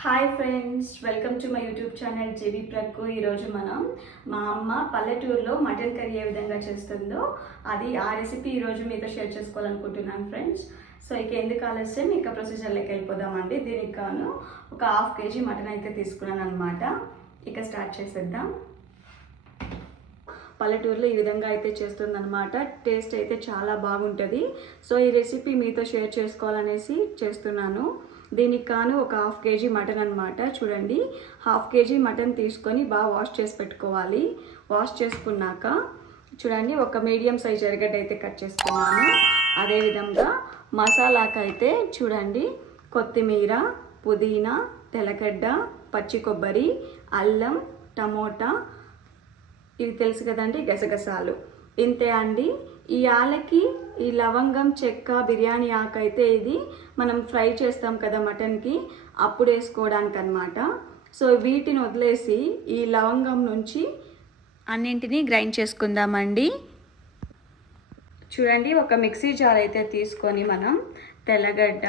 Hi friends welcome to my YouTube channel JB ప్రక్కు ఈరోజు మనం మా అమ్మ పల్లెటూరులో మటన్ కర్రీ ఏ విధంగా చేస్తుందో అది ఆ రెసిపీ ఈరోజు మీతో షేర్ చేసుకోవాలనుకుంటున్నాను ఫ్రెండ్స్ సో ఇక ఎందుకు ఆలస్యం? ఇంకా ప్రొసీజర్లోకి వెళ్ళిపోదామండి. దీనికి గాను ఒక హాఫ్ కేజీ మటన్ అయితే తీసుకున్నాను అనమాట ఇక స్టార్ట్ చేసేద్దాం. పల్లెటూరులో ఈ విధంగా అయితే చేస్తుందన్నమాట. టేస్ట్ అయితే చాలా బాగుంటుంది. సో ఈ రెసిపీ మీతో షేర్ చేసుకోవాలనేసి చేస్తున్నాను. దీనికి కాను ఒక హాఫ్ కేజీ మటన్ అనమాట చూడండి. హాఫ్ కేజీ మటన్ తీసుకొని బాగా వాష్ చేసి పెట్టుకోవాలి. వాష్ చేసుకున్నాక చూడండి ఒక మీడియం సైజ్ ఎరగడ్డ అయితే కట్ చేసుకున్నాను. అదేవిధంగా మసాలాకైతే చూడండి కొత్తిమీర పుదీనా తెలగడ్డ పచ్చి కొబ్బరి అల్లం టమోటా ఇది తెలుసు కదండి గసగసాలు. ఇంతే అండి. ఈ ఆలకి ఈ లవంగం చెక్క బిర్యానీ ఆకు అయితే ఇది మనం ఫ్రై చేస్తాం కదా మటన్కి అప్పుడు వేసుకోవడానికి అనమాట సో వీటిని వదిలేసి ఈ లవంగం నుంచి అన్నింటినీ గ్రైండ్ చేసుకుందామండి. చూడండి ఒక మిక్సీ జార్ అయితే తీసుకొని మనం తెల్లగడ్డ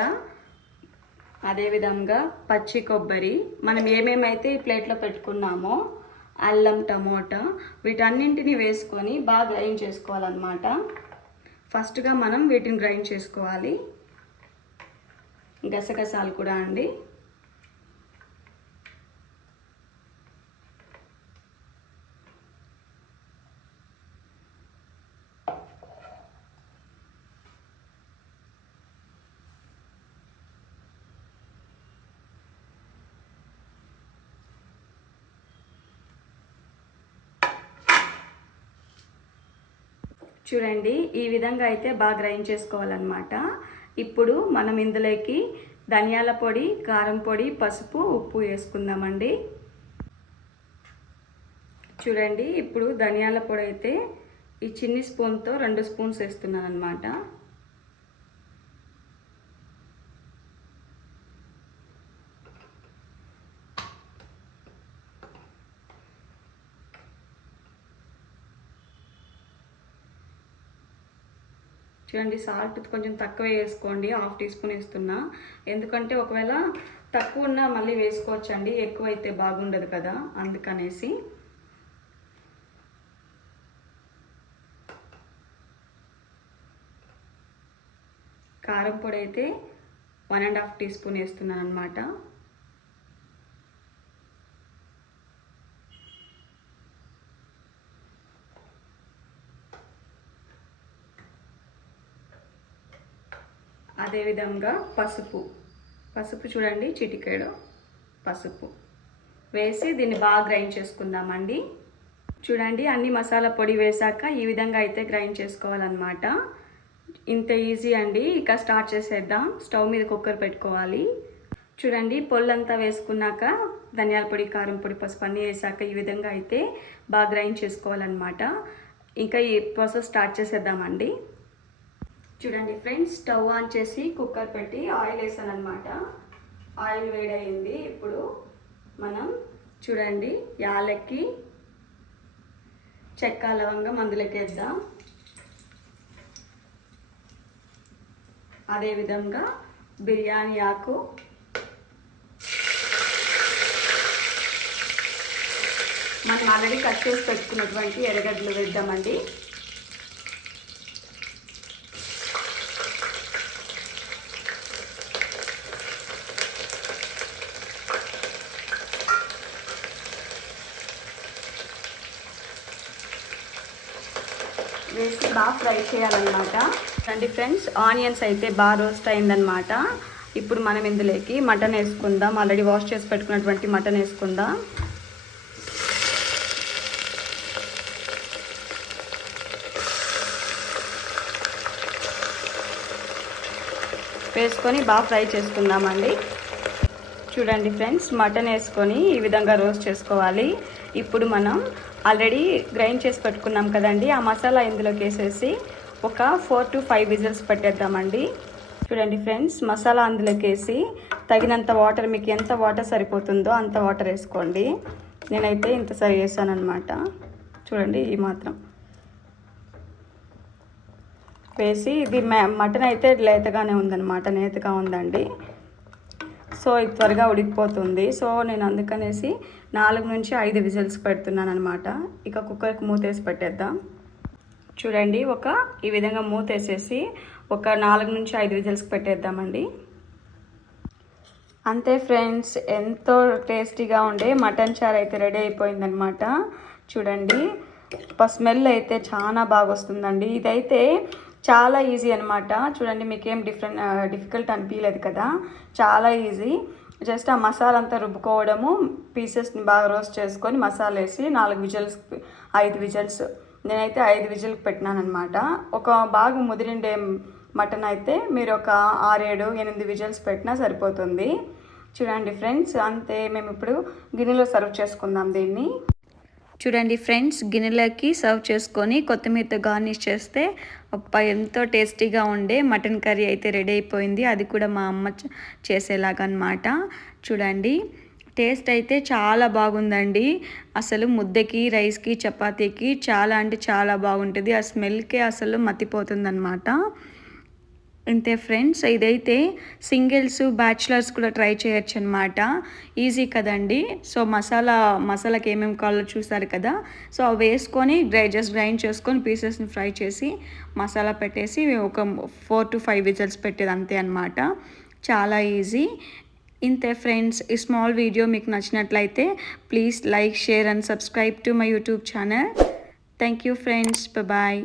అదేవిధంగా పచ్చి కొబ్బరి మనం ఏమేమైతే ఈ ప్లేట్లో పెట్టుకున్నామో అల్లం టమోటా వీటన్నింటిని వేసుకొని బాగా గ్రైండ్ చేసుకోవాలన్నమాట. ఫస్ట్గా మనం వీటిని గ్రైండ్ చేసుకోవాలి. గసగసాలు కూడా అండి. చూడండి ఈ విధంగా అయితే బాగా గ్రైండ్ చేసుకోవాలన్నమాట. ఇప్పుడు మనం ఇందులోకి ధనియాల పొడి కారం పొడి పసుపు ఉప్పు వేసుకుందామండి. చూడండి ఇప్పుడు ధనియాల పొడి అయితే ఈ చిన్ని స్పూన్తో రెండు స్పూన్స్ వేస్తున్నాను అనమాట చూడండి సాల్ట్ కొంచెం తక్కువ వేసుకోండి హాఫ్ టీ స్పూన్ వేస్తున్నా. ఎందుకంటే ఒకవేళ తక్కువ ఉన్నా మళ్ళీ వేసుకోవచ్చండి ఎక్కువ అయితే బాగుండదు కదా అందుకనేసి. కారం పొడి అయితే one and half teaspoon వేస్తున్నాను అనమాట అదేవిధంగా పసుపు. పసుపు చూడండి చిటికెడు పసుపు. వేసి దీన్ని బాగా గ్రైండ్ చేసుకుందామండి. చూడండి అన్ని మసాలా పొడి వేసాక ఈ విధంగా అయితే గ్రైండ్ చేసుకోవాలన్నమాట. ఇంత ఈజీ అండి. ఇక స్టార్ట్ చేసేద్దాం. స్టవ్ మీద కుక్కర్ పెట్టుకోవాలి. చూడండి పొల్లంతా వేసుకున్నాక ధనియాల పొడి కారం పొడి పసుపు అన్నీ వేసాక ఈ విధంగా అయితే బాగా గ్రైండ్ చేసుకోవాలన్నమాట. ఇంకా ఈ ప్రాసెస్ స్టార్ట్ చేసేద్దామండి. చూడండి ఫ్రెండ్స్ స్టవ్ ఆన్ చేసి కుక్కర్ పెట్టి ఆయిల్ వేసాను అనమాట ఆయిల్ వేడయింది. ఇప్పుడు మనం చూడండి యాలక్కి చెక్క లవంగం అందులోకేద్దాం అదేవిధంగా బిర్యానీ ఆకు. మనం ఆల్రెడీ కట్ చేసి పెట్టుకున్నటువంటి ఎర్రగడ్డలు వేద్దామండి. వేసి బాగా ఫ్రై చేయాలన్నమాట. రండి ఫ్రెండ్స్ ఆనియన్స్ అయితే బాగా రోస్ట్ అయిందనమాట ఇప్పుడు మనం ఇందులోకి మటన్ వేసుకుందాం. ఆల్రెడీ వాష్ చేసి పెట్టుకున్నటువంటి మటన్ వేసుకుందాం. వేసుకొని బాగా ఫ్రై చేసుకుందామండి. చూడండి ఫ్రెండ్స్ మటన్ వేసుకొని ఈ విధంగా రోస్ట్ చేసుకోవాలి. ఇప్పుడు మనం ఆల్రెడీ గ్రైండ్ చేసి పెట్టుకున్నాం కదండి ఆ మసాలా ఇందులోకి వేసేసి ఒక ఫోర్ టు ఫైవ్ విజిల్స్ పెట్టేద్దామండి. చూడండి ఫ్రెండ్స్ మసాలా అందులోకి వేసి తగినంత వాటర్ మీకు ఎంత వాటర్ సరిపోతుందో అంత వాటర్ వేసుకోండి. నేనైతే ఇంత సరి వేసాను అనమాట చూడండి ఈ మాత్రం. వేసి ఇది మటన్ అయితే లేతగానే ఉందన్నమాట నేతగా ఉందండి. సో ఇది త్వరగా ఉడికిపోతుంది. సో నేను అందుకనేసి నాలుగు నుంచి ఐదు విజిల్స్ పెడుతున్నాను అనమాట ఇక కుక్కర్కి మూతేసి పెట్టేద్దాం. చూడండి ఒక ఈ విధంగా మూతేసేసి ఒక నాలుగు నుంచి ఐదు విజిల్స్కి పెట్టేద్దామండి. అంతే ఫ్రెండ్స్ ఎంతో టేస్టీగా ఉండే మటన్ చారు అయితే రెడీ అయిపోయిందనమాట చూడండి స్మెల్ అయితే చాలా బాగా వస్తుందండి. ఇదైతే చాలా ఈజీ అనమాట చూడండి మీకేం డిఫరెంట్ డిఫికల్ట్ అనిపించలేదు కదా? చాలా ఈజీ జస్ట్ ఆ మసాలా అంతా రుబ్బుకోవడము పీసెస్ని బాగా రోస్ట్ చేసుకొని మసాలా వేసి నాలుగు విజిల్స్ ఐదు విజిల్స్ నేనైతే ఐదు విజిల్కి పెట్టినాను అనమాట ఒక బాగా ముదిరిండే మటన్ అయితే మీరు ఒక ఆరేడు ఎనిమిది విజిల్స్ పెట్టినా సరిపోతుంది. చూడండి ఫ్రెండ్స్ అంతే. మేము ఇప్పుడు గిన్నెలో సర్వ్ చేసుకుందాం దీన్ని. చూడండి ఫ్రెండ్స్ గిన్నెలకి సర్వ్ చేసుకొని కొత్తిమీరతో గార్నిష్ చేస్తే అప్ప ఎంతో టేస్టీగా ఉండే మటన్ కర్రీ అయితే రెడీ అయిపోయింది. అది కూడా మా అమ్మ చేసేలాగా అనమాట చూడండి టేస్ట్ అయితే చాలా బాగుందండి. అసలు ముద్దకి రైస్కి చపాతీకి చాలా అంటే చాలా బాగుంటుంది. ఆ స్మెల్కే అసలు మతిపోతుంది అంతే ఫ్రెండ్స్ ఇదైతే సింగిల్స్ బ్యాచిలర్స్ కూడా ట్రై చేయొచ్చు అనమాట ఈజీ కదండి. సో మసాలా మసాలాకి ఏమేమి కావాలో చూసారు కదా? సో అవి వేసుకొని డ్రై జస్ట్ గ్రైండ్ చేసుకొని పీసెస్ని ఫ్రై చేసి మసాలా పెట్టేసి ఒక ఫోర్ టు ఫైవ్ విజిల్స్ పెట్టేది అంతే అనమాట చాలా ఈజీ. ఇంతే ఫ్రెండ్స్ ఈ స్మాల్ వీడియో మీకు నచ్చినట్లయితే please like share and subscribe to my YouTube channel. Thank you friends. Bye.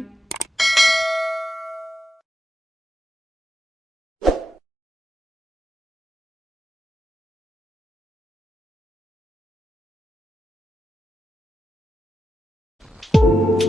Bye.